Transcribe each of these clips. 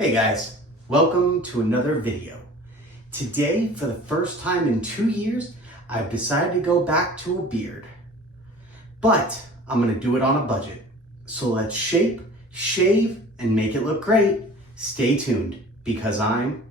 Hey guys, welcome to another video. Today, for the first time in 2 years, I've decided to go back to a beard. But I'm gonna do it on a budget. So let's shape, shave, and make it look great. Stay tuned, because I'm...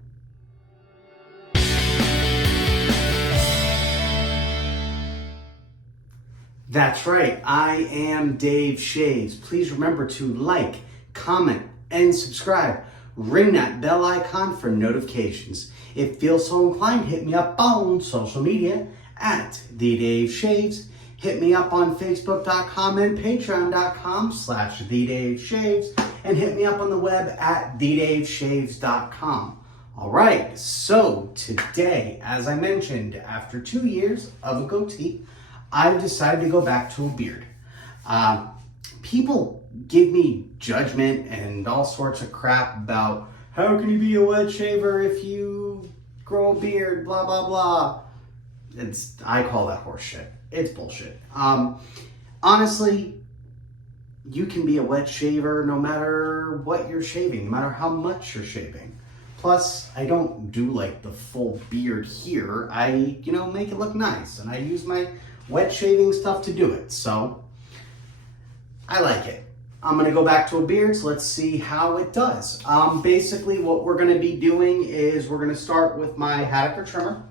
That's right, I am Dave Shaves. Please remember to like, comment, and subscribe. Ring that bell icon for notifications. If you feel so inclined, hit me up on social media at The Dave Shaves. Hit me up on Facebook.com and Patreon.com/The Dave Shaves. And hit me up on the web at TheDaveShaves.com. All right, so today, as I mentioned, after 2 years of a goatee, I've decided to go back to a beard. People give me judgment and all sorts of crap about how can you be a wet shaver if you grow a beard, blah, blah, blah. I call that horse shit. It's bullshit. Honestly, you can be a wet shaver no matter what you're shaving, no matter how much you're shaving. Plus, I don't do like the full beard here. I, make it look nice, and I use my wet shaving stuff to do it. So I like it. I'm gonna go back to a beard, so let's see how it does. Basically what we're gonna be doing is we're gonna start with my Haddocker trimmer.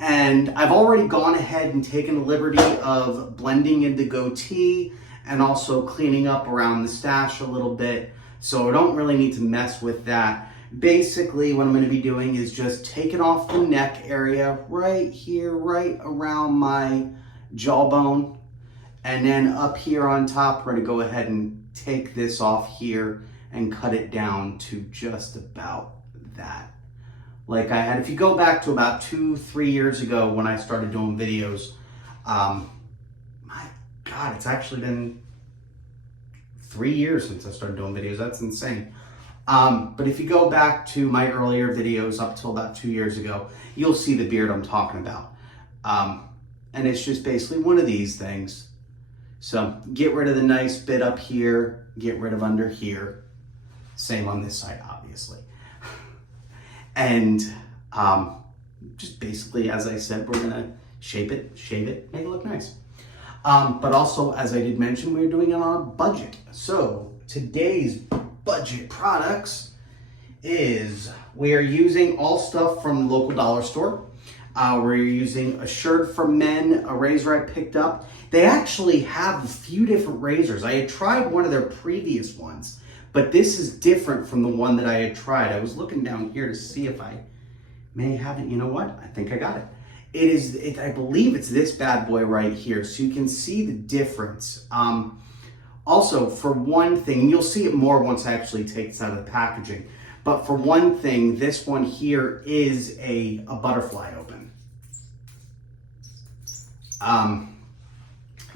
And I've already gone ahead and taken the liberty of blending in the goatee and also cleaning up around the stash a little bit. So I don't really need to mess with that. Basically what I'm gonna be doing is just taking off the neck area right here, right around my jawbone. And then up here on top, we're gonna go ahead and take this off here and cut it down to just about that. Like I had, if you go back to about 2-3 years ago when I started doing videos, my God, it's actually been 3 years since I started doing videos. That's insane. But if you go back to my earlier videos up till about 2 years ago, you'll see the beard I'm talking about. And it's just basically one of these things. So get rid of the nice bit up here, get rid of under here. Same on this side, obviously. And just basically, as I said, we're gonna shape it, shave it, make it look nice. But also, as I did mention, we're doing it on a budget. So today's budget products is we are using all stuff from the local dollar store. We're using a shirt for men, a razor I picked up. They actually have a few different razors. I had tried one of their previous ones, but this is different from the one that I had tried. I was looking down here to see if I may have it. You know what? I think I got it. I believe it's this bad boy right here, so you can see the difference. Also, for one thing, and you'll see it more once I actually take this out of the packaging, but for one thing, this one here is a butterfly open.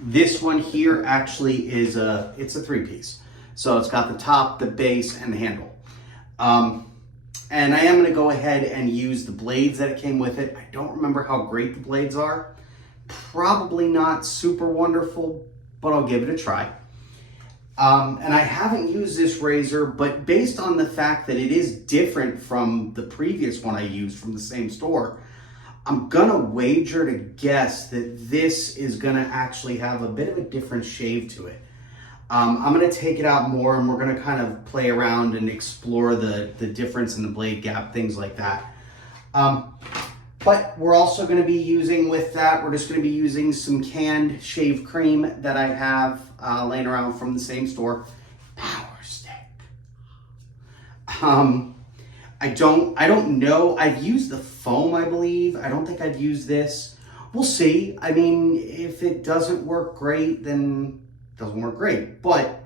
This one here actually is it's a 3-piece. So it's got the top, the base, and the handle. And I am gonna go ahead and use the blades that it came with it. I don't remember how great the blades are. Probably not super wonderful, but I'll give it a try. And I haven't used this razor, but based on the fact that it is different from the previous one I used from the same store, I'm gonna wager to guess that this is gonna actually have a bit of a different shave to it. I'm gonna take it out more and we're gonna kind of play around and explore the difference in the blade gap, things like that. But we're also gonna be using with that, we're just gonna be using some canned shave cream that I have laying around from the same store. Power Stick. I don't know. I've used the foam, I believe. I don't think I've used this. We'll see. I mean, if it doesn't work great, then it doesn't work great. But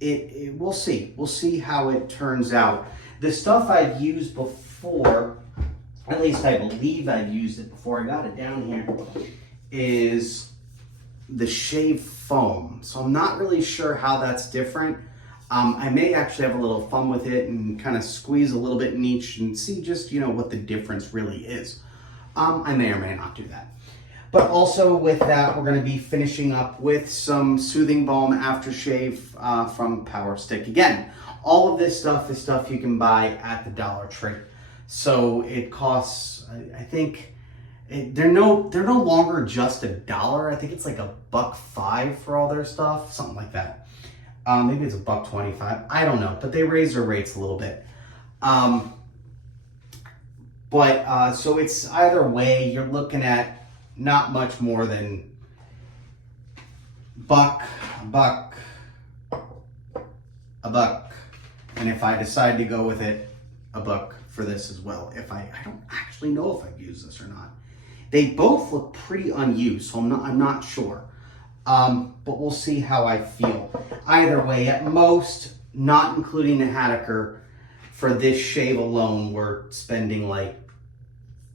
we'll see. We'll see how it turns out. The stuff I've used before, at least I believe I've used it before, I got it down here, is the shave foam. So I'm not really sure how that's different. I may actually have a little fun with it and kind of squeeze a little bit in each and see just, what the difference really is. I may or may not do that. But also with that, we're going to be finishing up with some Soothing Balm Aftershave from Power Stick again. All of this stuff is stuff you can buy at the Dollar Tree. So it costs, I think, they're no longer just $1. I think it's like $1.05 for all their stuff, something like that. Maybe it's $1.25. I don't know, but they raise their rates a little bit. So it's either way, you're looking at not much more than $1, $1, and if I decide to go with it, $1 for this as well. I don't actually know if I've used this or not. They both look pretty unused, so I'm not sure. But we'll see how I feel. Either way, at most, not including the Haddocker, for this shave alone, we're spending like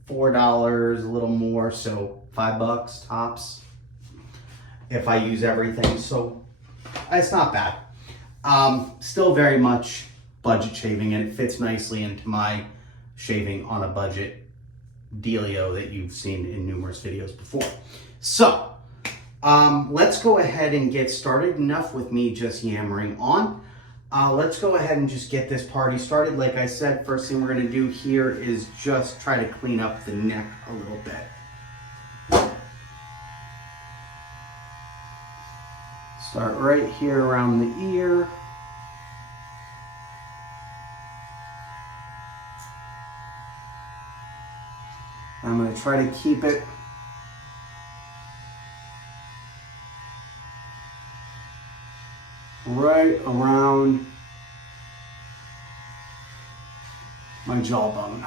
$4, a little more, so $5 tops if I use everything. So it's not bad. Still very much budget shaving, and it fits nicely into my shaving on a budget dealio that you've seen in numerous videos before. So let's go ahead and get started. Enough with me just yammering on. Let's go ahead and just get this party started. Like I said, first thing we're going to do here is just try to clean up the neck a little bit. Start right here around the ear. I'm going to try to keep it right around my jawbone.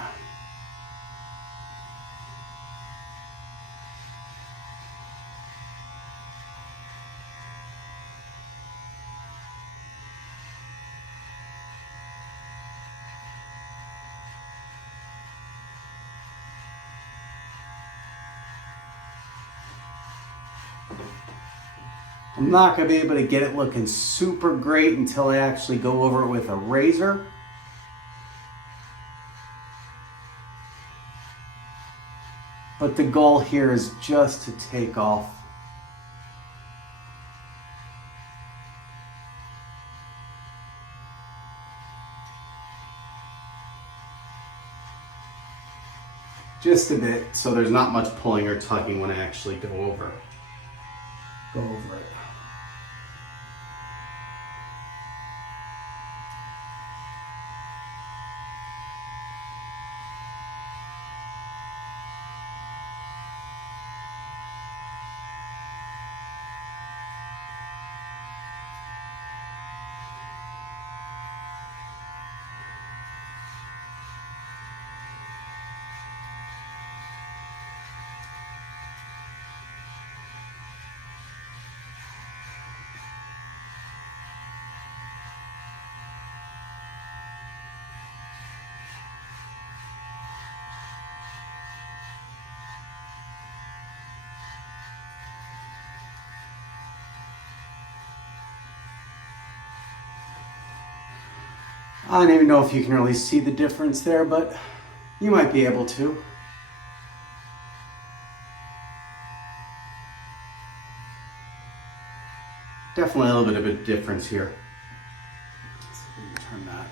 I'm not going to be able to get it looking super great until I actually go over it with a razor. But the goal here is just to take off just a bit, so there's not much pulling or tugging when I actually go over it. I don't even know if you can really see the difference there, but you might be able to. Definitely a little bit of a difference here. Let's see if we can turn that.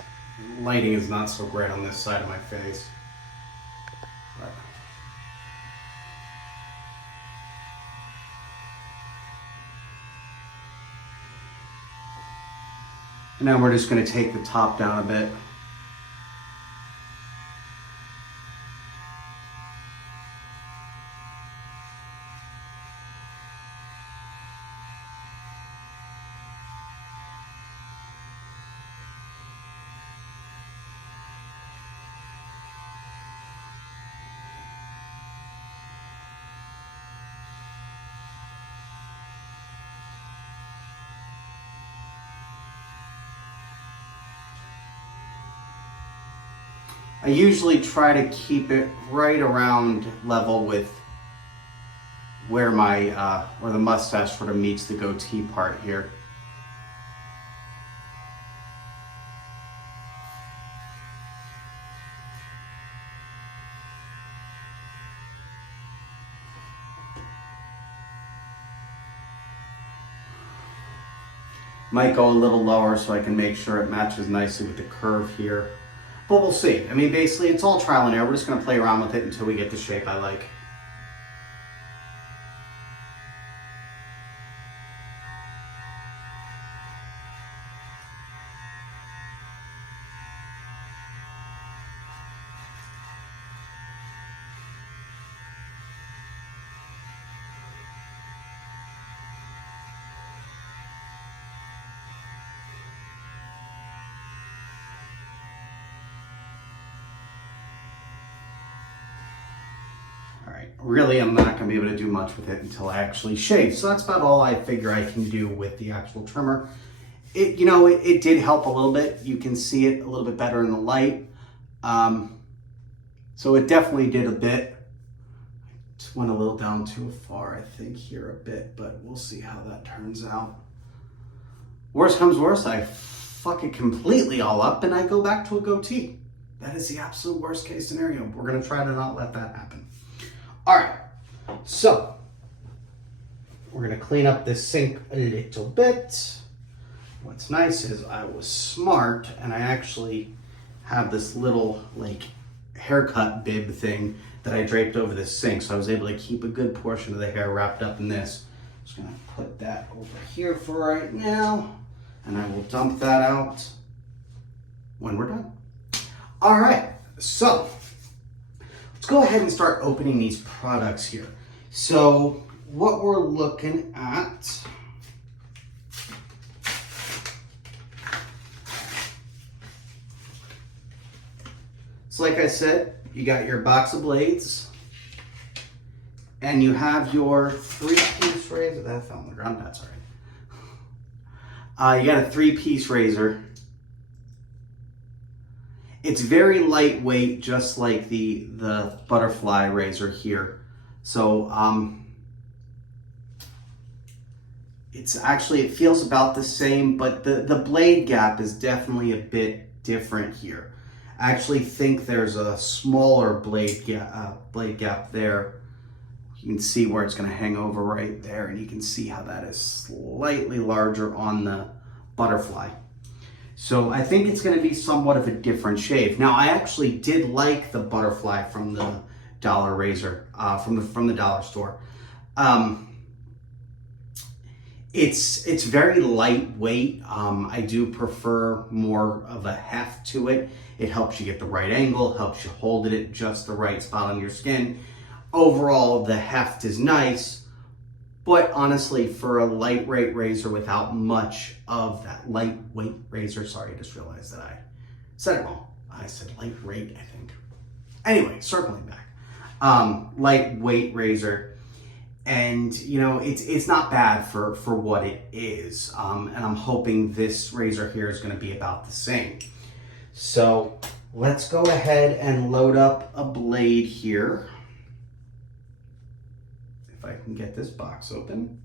The lighting is not so great on this side of my face. But and now we're just going to take the top down a bit. I usually try to keep it right around level with where my where the mustache sort of meets the goatee part here. Might go a little lower so I can make sure it matches nicely with the curve here. But we'll see. I mean, basically, it's all trial and error. We're just going to play around with it until we get the shape I like. Really, I'm not going to be able to do much with it until I actually shave. So that's about all I figure I can do with the actual trimmer. It did help a little bit. You can see it a little bit better in the light. So it definitely did a bit. Just went a little down too far, I think, here a bit, but we'll see how that turns out. Worst comes worst, I fuck it completely all up and I go back to a goatee. That is the absolute worst case scenario. We're going to try to not let that happen. All right, so we're gonna clean up this sink a little bit. What's nice is I was smart and I actually have this little like haircut bib thing that I draped over this sink, so I was able to keep a good portion of the hair wrapped up in this. Just gonna put that over here for right now, and I will dump that out when we're done. All right, so let's go ahead and start opening these products here. So what we're looking at, so like I said, you got your box of blades and you have your 3-piece razor. That fell on the ground, that's all right. You got a 3-piece razor. It's very lightweight, just like the butterfly razor here. So it feels about the same, but the blade gap is definitely a bit different here. I actually think there's a smaller blade gap there. You can see where it's going to hang over right there, and you can see how that is slightly larger on the butterfly. So I think it's going to be somewhat of a different shave. Now, I actually did like the butterfly from the dollar razor, from the dollar store. It's very lightweight. I do prefer more of a heft to it. It helps you get the right angle, helps you hold it at just the right spot on your skin. Overall, the heft is nice. But honestly, for a lightweight razor without much of that lightweight razor, sorry, I just realized that I said it wrong. I said lightweight, I think. Anyway, circling back. Lightweight razor. And, it's not bad for what it is. And I'm hoping this razor here is going to be about the same. So let's go ahead and load up a blade here. If I can get this box open.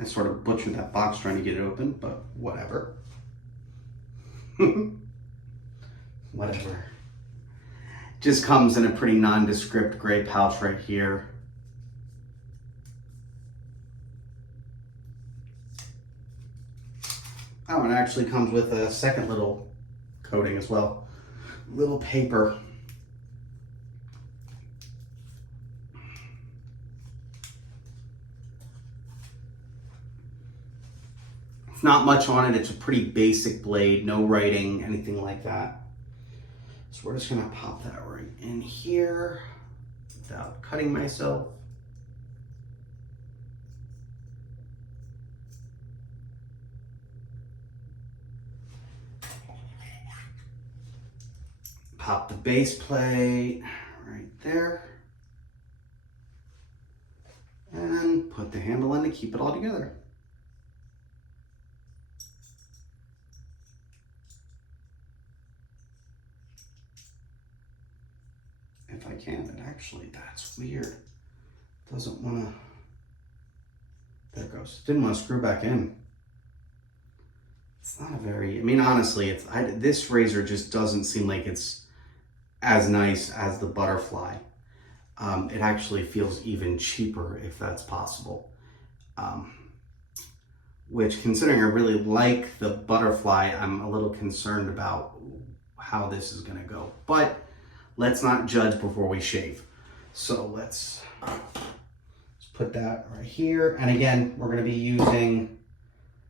I sort of butchered that box trying to get it open, but whatever. Whatever. Just comes in a pretty nondescript gray pouch right here. Oh, and it actually comes with a second little coating as well. Little paper. It's not much on it. It's a pretty basic blade, no writing, anything like that. So we're just gonna pop that right in here without cutting myself. Pop the base plate right there. And put the handle in to keep it all together. If I can, but actually that's weird. Doesn't want to, there it goes. Didn't want to screw back in. It's not a very, I mean, honestly, this razor just doesn't seem like it's as nice as the Butterfly. It actually feels even cheaper if that's possible. Which, considering I really like the Butterfly, I'm a little concerned about how this is gonna go. But let's not judge before we shave. So let's put that right here. And again, we're gonna be using,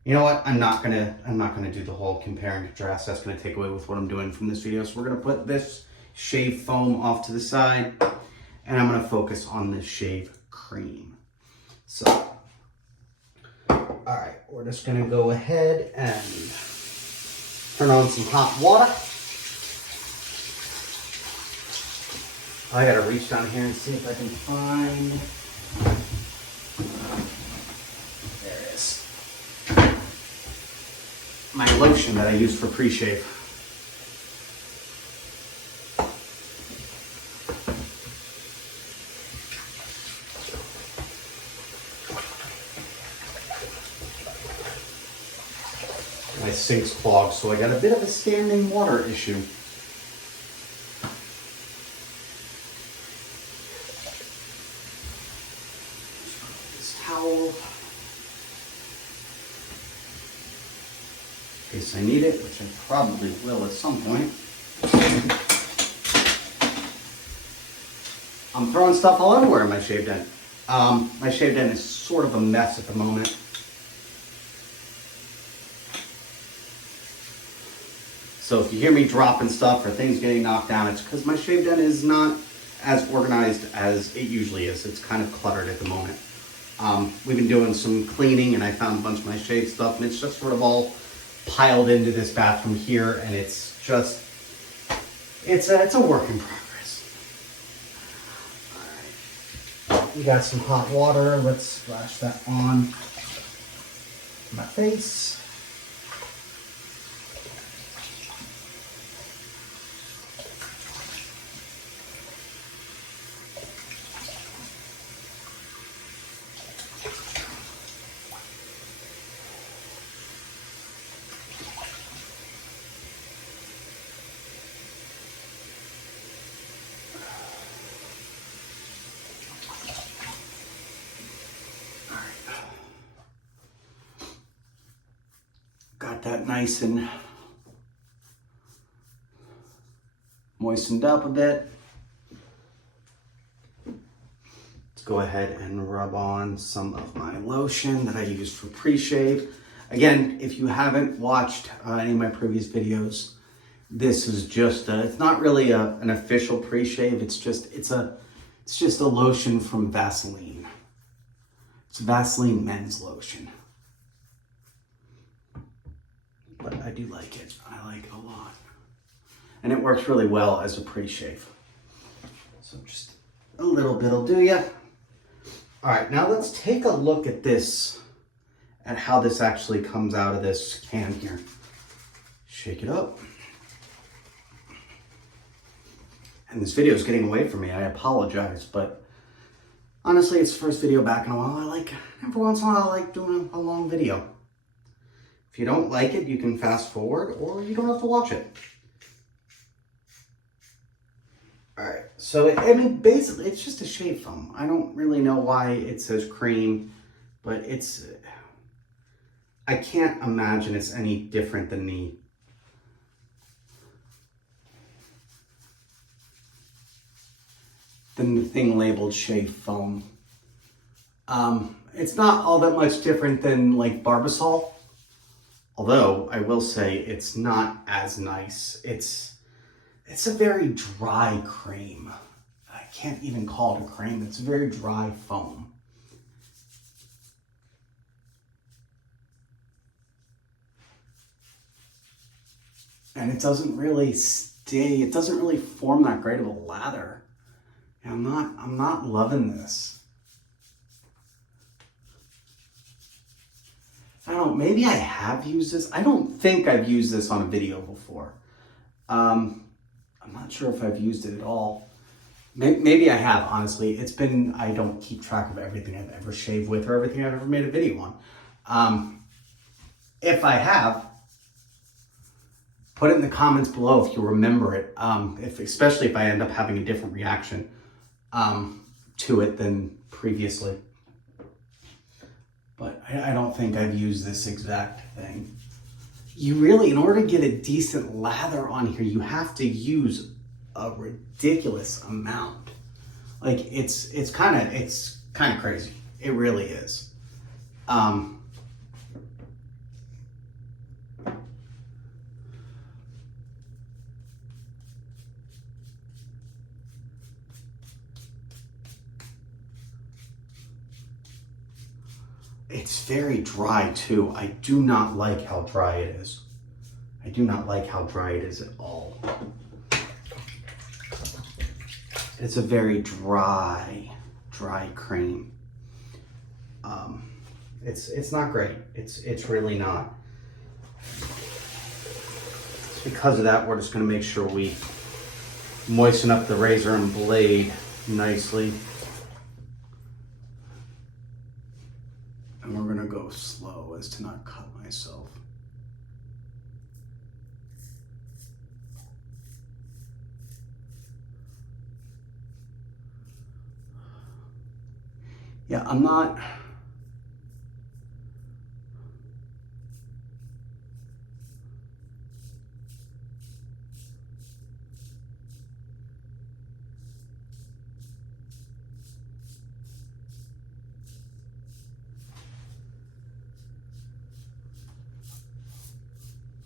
you know what? I'm not gonna do the whole compare and contrast. That's gonna take away with what I'm doing from this video. So we're gonna put this shave foam off to the side, and I'm gonna focus on this shave cream. So, all right, we're just gonna go ahead and turn on some hot water. I gotta reach down here and see if I can find, there it is, my lotion that I use for pre-shave. My sink's clogged, so I got a bit of a standing water issue. This towel, in case I need it, which I probably will at some point. I'm throwing stuff all everywhere in my shave den. My shave den is sort of a mess at the moment. So if you hear me dropping stuff or things getting knocked down, it's because my shave den is not as organized as it usually is. It's kind of cluttered at the moment. We've been doing some cleaning and I found a bunch of my shave stuff and it's just sort of all piled into this bathroom here, and it's just, it's a work in progress. All right, we got some hot water. Let's splash that on my face. Got that nice and moistened up a bit. Let's go ahead and rub on some of my lotion that I used for pre-shave. Again, if you haven't watched any of my previous videos, this is just it's not really an official pre-shave. It's just a lotion from Vaseline. It's Vaseline men's lotion. But I do like it. I like it a lot. And it works really well as a pre-shave. So just a little bit will do ya. All right, now let's take a look at this, at how this actually comes out of this can here. Shake it up. And this video is getting away from me. I apologize, but honestly, it's the first video back in a while. Every once in a while, I like doing a long video. If you don't like it, you can fast forward or you don't have to watch it. All right, so I mean, basically it's just a shave foam. I don't really know why it says cream, but I can't imagine it's any different than the thing labeled shave foam. It's not all that much different than like Barbasol. Although I will say it's not as nice. It's a very dry cream. I can't even call it a cream. It's a very dry foam. And it doesn't really stay. It doesn't really form that great of a lather. I'm not loving this. I don't know, maybe I have used this. I don't think I've used this on a video before. I'm not sure if I've used it at all. Maybe I have, honestly. I don't keep track of everything I've ever shaved with or everything I've ever made a video on. If I have, put it in the comments below if you remember it. Especially if I end up having a different reaction to it than previously. But I don't think I've used this exact thing. You really, in order to get a decent lather on here, you have to use a ridiculous amount. Like it's kind of crazy. It really is. It's very dry too. I do not like how dry it is. I do not like how dry it is at all. It's a very dry cream. It's not great. It's really not. Because of that, we're just going to make sure we moisten up the razor and blade nicely. And we're going to go slow as to not cut myself. Yeah, I'm not...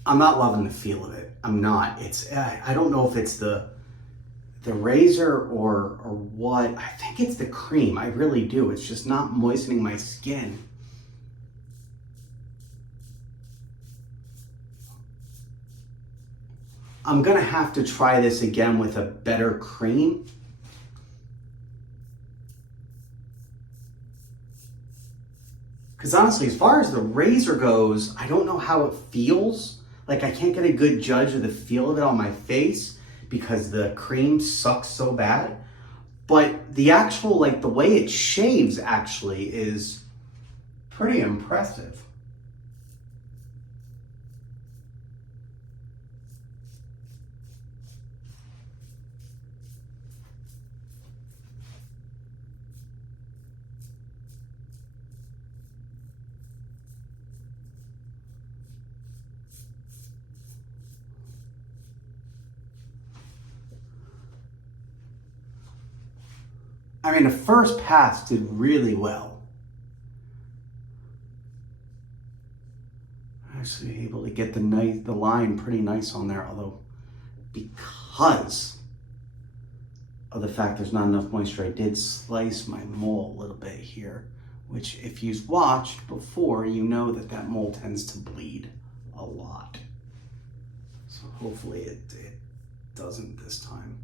I'm not loving the feel of it. I'm not. I don't know if it's the razor or what. I think it's the cream. I really do. It's just not moistening my skin. I'm gonna have to try this again with a better cream. Because honestly, as far as the razor goes, I don't know how it feels. Like I can't get a good judge of the feel of it on my face because the cream sucks so bad. But the actual, like the way it shaves actually is pretty impressive. I mean, the first pass did really well. Actually able to get the line pretty nice on there, although because of the fact there's not enough moisture, I did slice my mole a little bit here, which if you've watched before, you know that mole tends to bleed a lot. So hopefully it doesn't this time.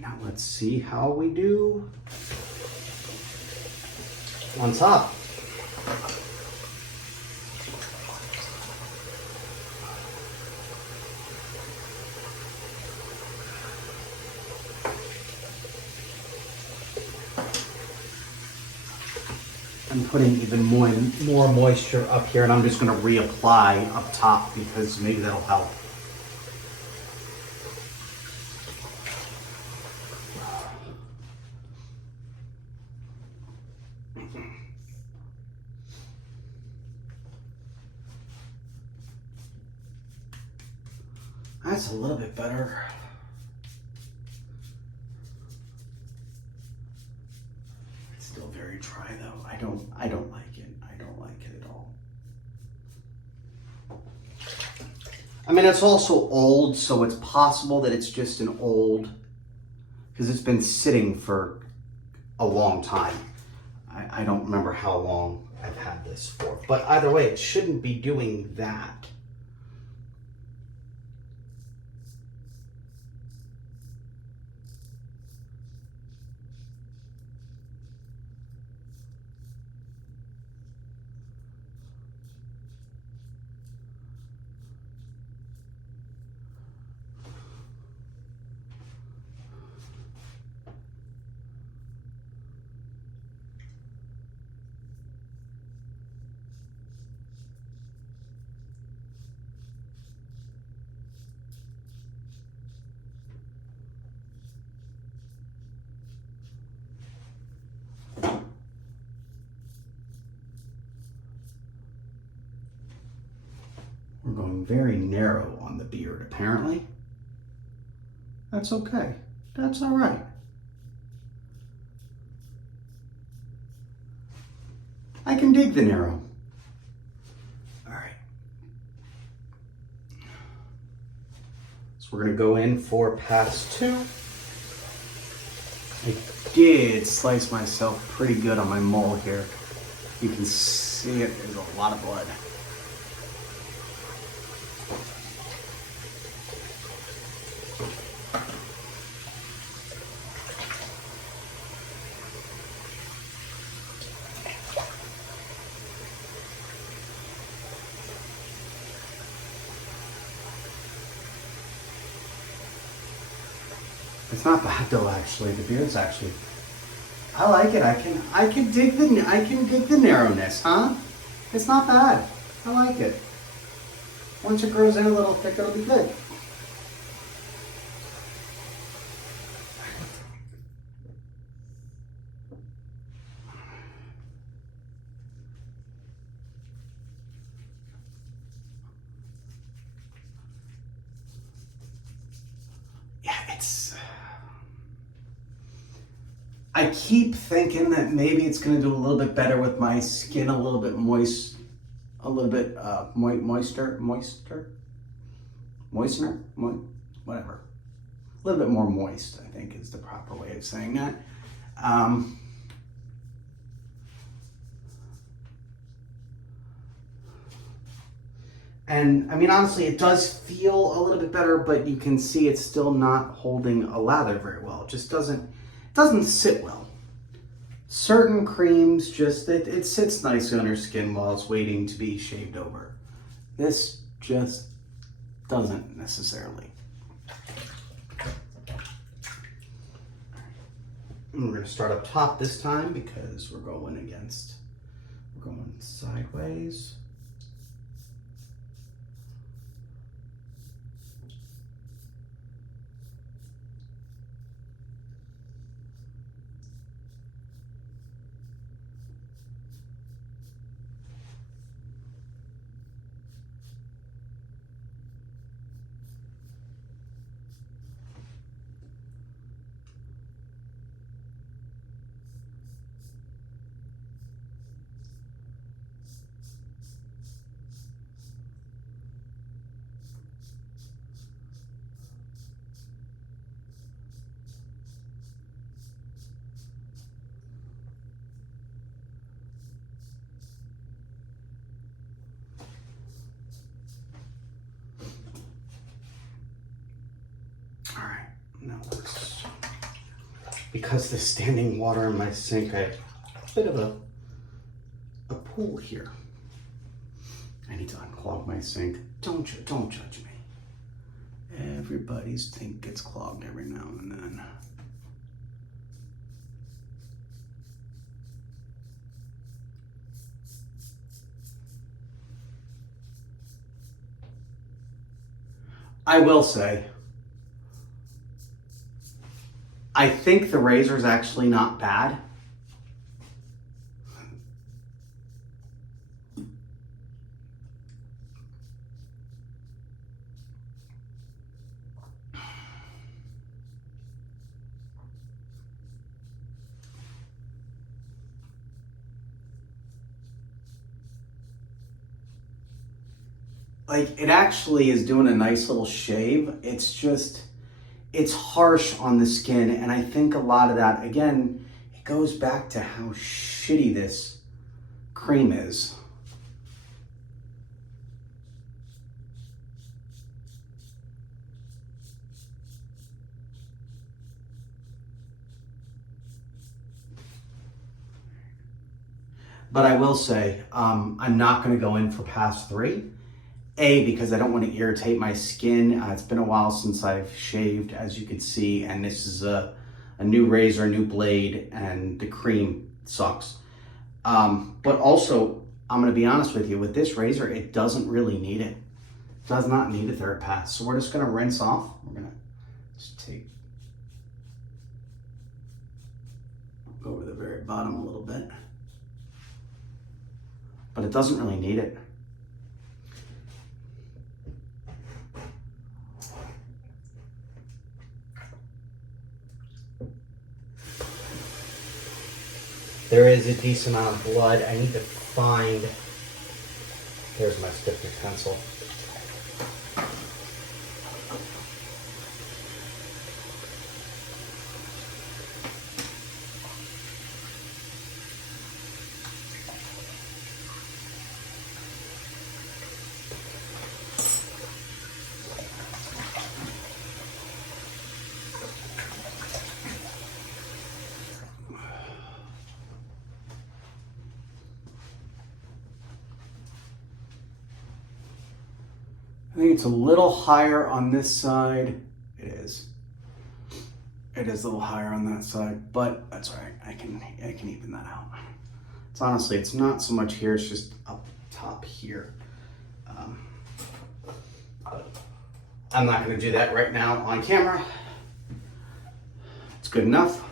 Now let's see how we do on top. I'm putting even more moisture up here, and I'm just going to reapply up top because maybe that'll help. That's a little bit better. It's still very dry though. I don't like it. I don't like it at all. I mean, it's also old, so it's possible that it's just an old, because it's been sitting for a long time. I don't remember how long I've had this for, but either way, it shouldn't be doing that. We're going very narrow on the beard, apparently. That's okay. That's all right. I can dig the narrow. All right. So we're going to go in for pass 2. I did slice myself pretty good on my mole here. You can see it. There's a lot of blood. It's not bad though, actually. The beard's actually, I like it. I can dig the narrowness, huh? It's not bad. I like it. Once it grows in a little thick, it'll be good. I keep thinking that maybe it's going to do a little bit better with my skin, a little bit moist, a little bit moistener, whatever. A little bit more moist, I think is the proper way of saying that. And I mean, honestly, it does feel a little bit better, but you can see it's still not holding a lather very well. It just doesn't sit well. Certain creams just, it sits nicely on your skin while it's waiting to be shaved over. This just doesn't necessarily. And we're going to start up top this time because we're going sideways. All right, now let's, because there's standing water in my sink, I have a bit of a pool here. I need to unclog my sink. Don't judge me. Everybody's sink gets clogged every now and then. I will say, I think the razor is actually not bad. like, it actually is doing a nice little shave. It's just, it's harsh on the skin, and I think a lot of that, again, it goes back to how shitty this cream is. But I will say, I'm not going to go in for past 3. A, because I don't want to irritate my skin. It's been a while since I've shaved, as you can see, and this is a new razor, a new blade, and the cream sucks. But also, I'm going to be honest with you, with this razor, it doesn't really need it. It does not need a third pass. So we're just going to rinse off. We're going to just go over the very bottom a little bit. But it doesn't really need it. There is a decent amount of blood. I need to find, there's my stiffener pencil. I think it's a little higher on this side. It is. It is a little higher on that side, but that's all right. I can even that out. It's honestly, it's not so much here. It's just up top here. I'm not going to do that right now on camera. It's good enough.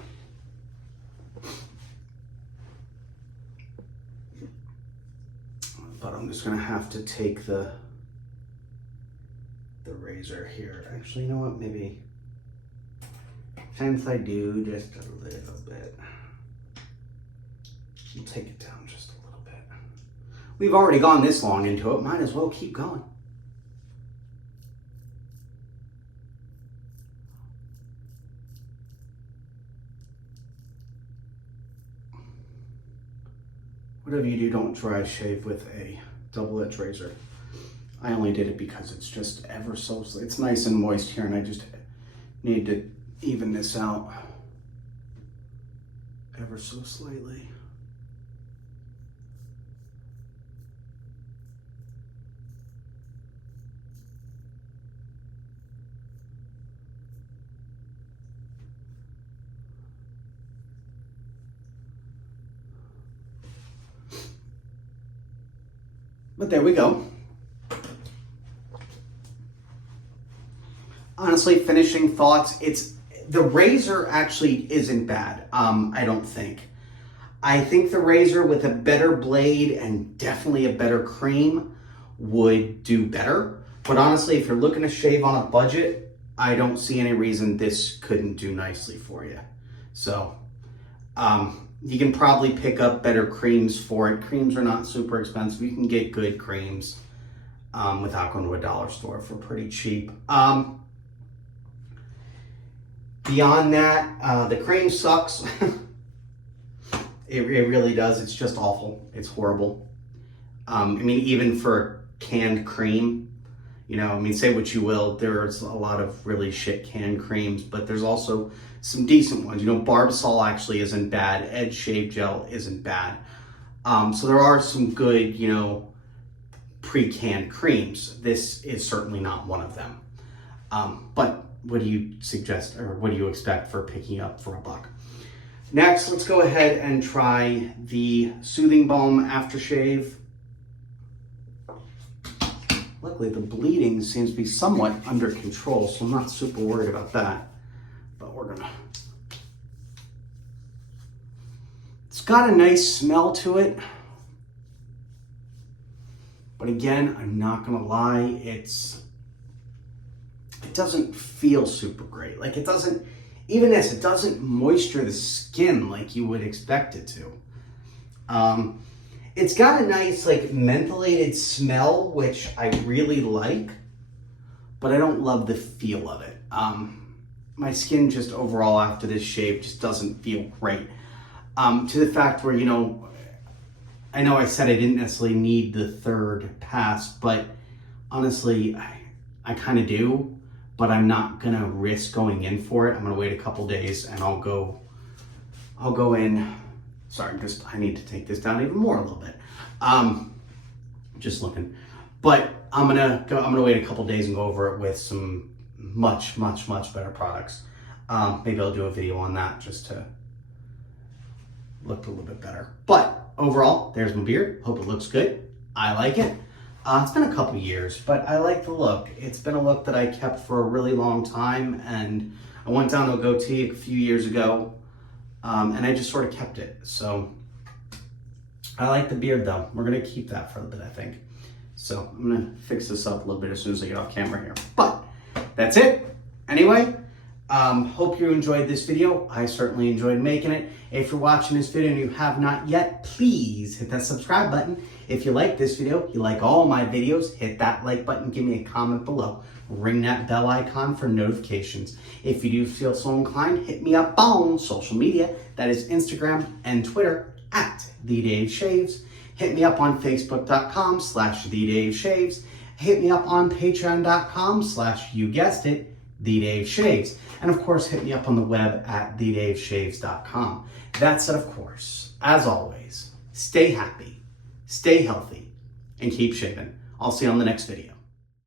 But I'm just going to have to take the razor here. Actually, you know what? Maybe since I do just a little bit, we'll take it down just a little bit. We've already gone this long into it. Might as well keep going. Whatever you do, don't try to shave with a double-edged razor. I only did it because it's just ever so, it's nice and moist here, and I just need to even this out ever so slightly. But there we go. Honestly, finishing thoughts, the razor actually isn't bad, I don't think. I think the razor with a better blade and definitely a better cream would do better. But honestly, if you're looking to shave on a budget, I don't see any reason this couldn't do nicely for you. So, you can probably pick up better creams for it. Creams are not super expensive. You can get good creams without going to a dollar store for pretty cheap. Beyond that, the cream sucks. It really does. It's just awful. It's horrible. I mean, even for canned cream, you know, I mean, say what you will, there's a lot of really shit canned creams, but there's also some decent ones. You know, Barbasol actually isn't bad. Edge Shave Gel isn't bad. So there are some good, you know, pre-canned creams. This is certainly not one of them. But what do you suggest, or what do you expect for picking up for $1? Next, let's go ahead and try the Soothing Balm Aftershave. Luckily, the bleeding seems to be somewhat under control, so I'm not super worried about that. But we're gonna... It's got a nice smell to it. But again, I'm not gonna lie, it doesn't feel super great. Like, it doesn't, even this, it doesn't moisture the skin like you would expect it to. It's got a nice like mentholated smell, which I really like, but I don't love the feel of it. My skin just overall after this shave just doesn't feel great. To the fact where, you know I said I didn't necessarily need the third pass, but honestly, I kind of do, but I'm not gonna risk going in for it. I'm gonna wait a couple days and I'll go in. Sorry, I need to take this down even more a little bit. Just looking, but I'm gonna wait a couple days and go over it with some much better products. Maybe I'll do a video on that just to look a little bit better. But overall, there's my beard. Hope it looks good. I like it. It's been a couple years, but I like the look. It's been a look that I kept for a really long time, and I went down to a goatee a few years ago, and I just sort of kept it. So I like the beard though. We're gonna keep that for a bit, I think. So I'm gonna fix this up a little bit as soon as I get off camera here. But that's it. Anyway, hope you enjoyed this video. I certainly enjoyed making it. If you're watching this video and you have not yet, please hit that subscribe button. If you like this video, you like all my videos, hit that like button, give me a comment below. Ring that bell icon for notifications. If you do feel so inclined, hit me up on social media. That is Instagram and Twitter at TheDaveShaves. Hit me up on Facebook.com/TheDaveShaves. Hit me up on Patreon.com/ you guessed it, TheDaveShaves. And of course, hit me up on the web at TheDaveShaves.com. That said, of course, as always, stay happy, stay healthy, and keep shaving. I'll see you on the next video.